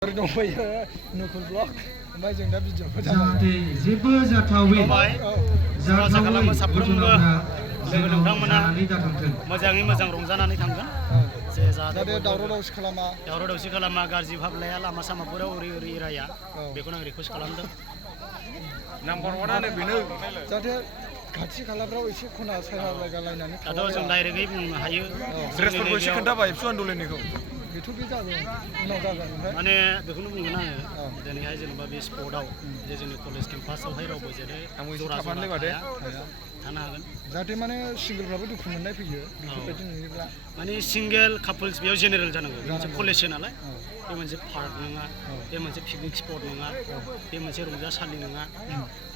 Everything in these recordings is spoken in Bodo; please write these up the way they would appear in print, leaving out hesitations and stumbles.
दंफायो नुकुल ब्लग ओमफ्राय जों दा भिडिअ जाहाथे जेबो जाथावै खालामो साफ्रोमबो लोगो नोंथांमोना दाथांथों मोजाङै मोजां रंजानानै थांगोन जे जाहाथे दावराव दावसि खालामा गाज्रि भाब लाया लामा सामाफोराव ओरै राया बेखौनो आं रिकुवेस्ट खालामदों नाम्बार वानानो बेनो जाहाथे खाथि खालाफ्राव एसे खना सायहा जायगा लायनानै दाथ' जों डाइरेक्टयै बुंनो हायो ड्रेसफोरखौ एसे खोन्थाबाय एबसु आन्दलनिखौ बेथ' बे जागोन उनाव जागोन ओमफ्राय माने बेखौनो बुंगोन आङो दिनैहाय जेनेबा बे स्पटआव जे जोंनि कलेज केम्पासावहाय रावबो जेरै जरा थानो हागोन जाहाथे माने सिंगोलफ्राबो दुखु मोननाय फैयो बेफोरबायदि नुयोब्ला माने सिंगेल कापोल्स बेयाव जेनेरेल जानांगौ मोनसे कलेजसो नालाय बे मोनसे पार्क नङा बे मोनसे पिकनिक स्पट नङा बे मोनसे रंजासालि नङा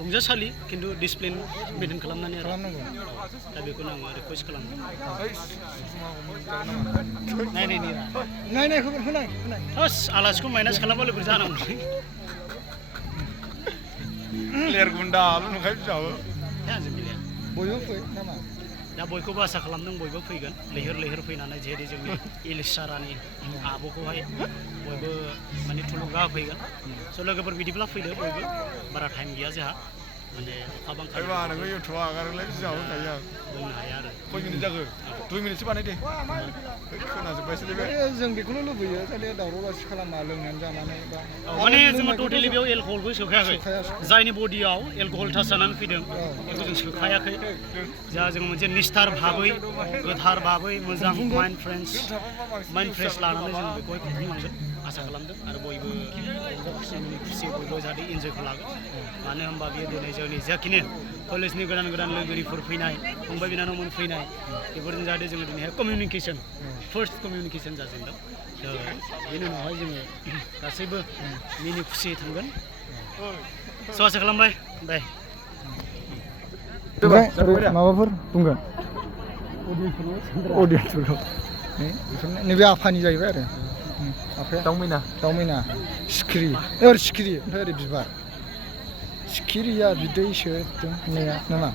रंजासालि खिन्थु डिसिप्लिन मेनटेन खालामनानै खालामनांगौ दा बेखौनो आङो रिकुवेस्ट खालामदों नाय खबर होनाय होस आलासिखौ माइनास खालामबा लोगो जानांगौ लेर गुन्दाल' नुखायो बिजाबो बयबो फै नामा दा बयखौबो आसा खालामदों बयबो फैगोन लैहोर फैनानै जिहेतु जोंनि इलिसा रानि आब'खौहाय बयबो माने थुलुंगा होफैगोन स' लोगोफोर बिदिब्ला फैदो बयबो बारा टाइम गैया जोंहा माने अखा बांखा नोङो इउटुबाव आगारोलाय बिजाबो गायो आं बुंनो हाया आरो खय मिनिट जाखो 2 मिनिटसो बानाय दे खोनाजोब्बायसो बे जों बेखौनो लुबैयो जाहाथे दावराव दावसि खालामा लोंनानै जानानै बा माने जोङो टटेलि बेयाव एलकहलबो सोखायाखै जायनि बडियाव एलकहल टाच जानानै फैदों बेखौ जों सोखायाखै जा जों मोनसे निस्थार भाबै गोथार भाबै मोजां माइन्ड फ्रेस लानानै जों बेखौहाय खुंफुंलांगोन आसा खालामदों आरो बयबो खुसि बयबो जाहाथे इन्जयखौ लागोन मानो होनबा बेयो दिनै जोंनि जाखिनि कलेजनि गोदान लोगोरिफोर फैनाय फंबाय बिनानावमोन फैनाय बेफोरजों जाहाथे जोङो दिनैहाय कमिउनिकेसन फार्स्ट कमिउनिकेसन जाजेनदों बेनि उनावहाय जोङो गासैबो मिनि खुसियै थांगोन स' आसा खालामबाय बाय माबाफोर बुंगोन अडियेन्सफोरखौ नैबे आफानि जाहैबाय आरो आफाया दाउमैना सिखिरि ओमफ्राय ओरै बिबार सिखिरिया बिदै सोबदों होननाया नामा